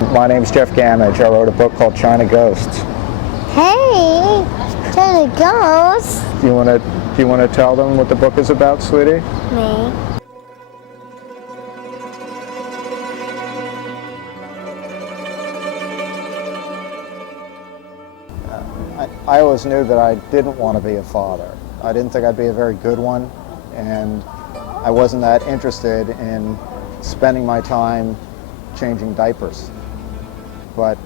My name's Jeff Gammage. I wrote a book called China Ghosts. Hey, China Ghosts. Do you want to tell them what the book is about, sweetie? Me. I always knew that I didn't want to be a father. I didn't think I'd be a very good one, and I wasn't that interested in spending my time changing diapers. But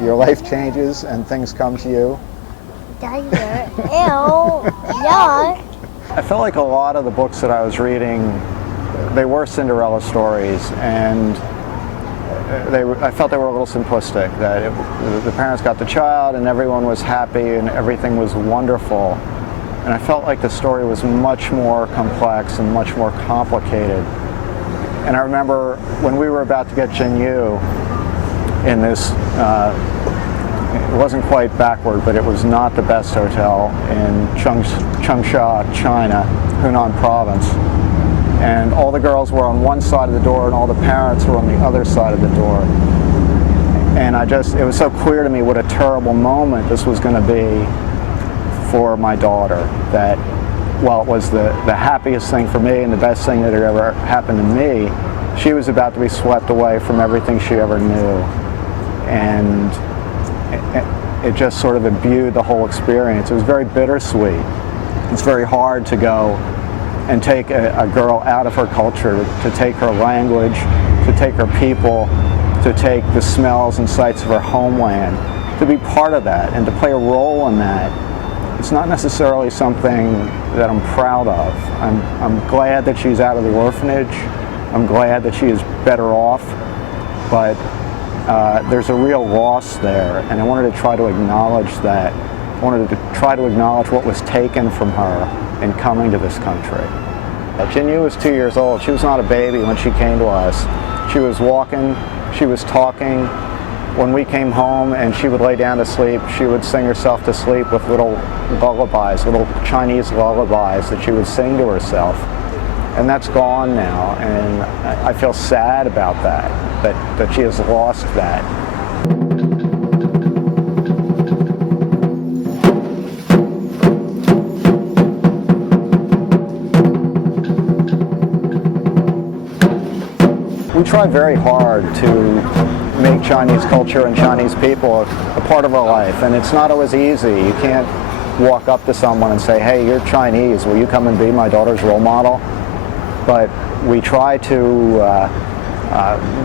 your life changes and things come to you. Diaper. Ew. Yuck. I felt like a lot of the books that I was reading, they were Cinderella stories, and I felt they were a little simplistic, that the parents got the child and everyone was happy and everything was wonderful. And I felt like the story was much more complex and much more complicated. And I remember when we were about to get Jinyu in this, it wasn't quite backward, but it was not the best hotel in Changsha, China, Hunan province. And all the girls were on one side of the door and all the parents were on the other side of the door. And it was so clear to me what a terrible moment this was going to be for my daughter, that while it was the happiest thing for me and the best thing that had ever happened to me, she was about to be swept away from everything she ever knew. And it just sort of imbued the whole experience. It was very bittersweet. It's very hard to go and take a girl out of her culture, to take her language, to take her people, to take the smells and sights of her homeland, to be part of that and to play a role in that. It's not necessarily something that I'm proud of. I'm glad that she's out of the orphanage. I'm glad that she is better off, but there's a real loss there, and I wanted to try to acknowledge that. I wanted to try to acknowledge what was taken from her in coming to this country. Jinyu was 2 years old. She was not a baby when she came to us. She was walking, she was talking. When we came home and she would lay down to sleep, she would sing herself to sleep with little lullabies, little Chinese lullabies that she would sing to herself. And that's gone now, and I feel sad about that she has lost that. We try very hard to make Chinese culture and Chinese people a part of our life, and it's not always easy. You can't walk up to someone and say, hey, you're Chinese, will you come and be my daughter's role model? But we try to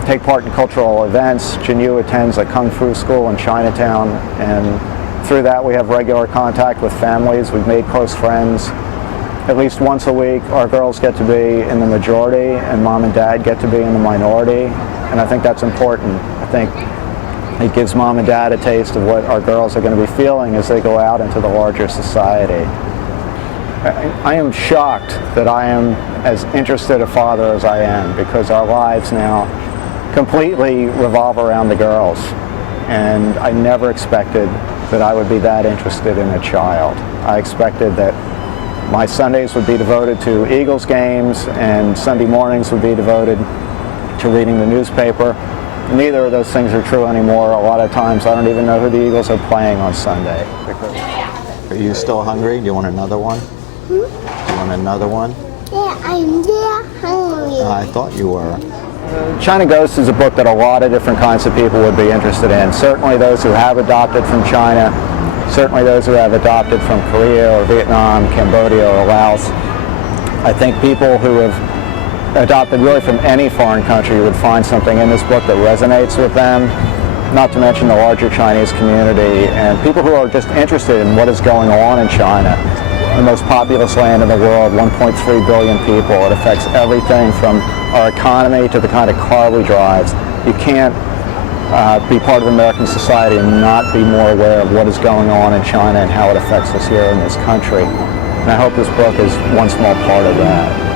take part in cultural events. Jinyu attends a kung fu school in Chinatown, and through that we have regular contact with families. We've made close friends. At least once a week, our girls get to be in the majority and mom and dad get to be in the minority, and I think that's important. I think it gives mom and dad a taste of what our girls are going to be feeling as they go out into the larger society. I am shocked that I am as interested a father as I am, because our lives now completely revolve around the girls, and I never expected that I would be that interested in a child. I expected that my Sundays would be devoted to Eagles games and Sunday mornings would be devoted to reading the newspaper. Neither of those things are true anymore. A lot of times I don't even know who the Eagles are playing on Sunday. Are you still hungry? Do you want another one? Do you want another one? Yeah, I'm very hungry. I thought you were. China Ghosts is a book that a lot of different kinds of people would be interested in. Certainly those who have adopted from China, certainly those who have adopted from Korea or Vietnam, Cambodia or Laos. I think people who have adopted really from any foreign country would find something in this book that resonates with them, not to mention the larger Chinese community and people who are just interested in what is going on in China, the most populous land in the world, 1.3 billion people. It affects everything from our economy to the kind of car we drive. You can't be part of American society and not be more aware of what is going on in China and how it affects us here in this country. And I hope this book is one small part of that.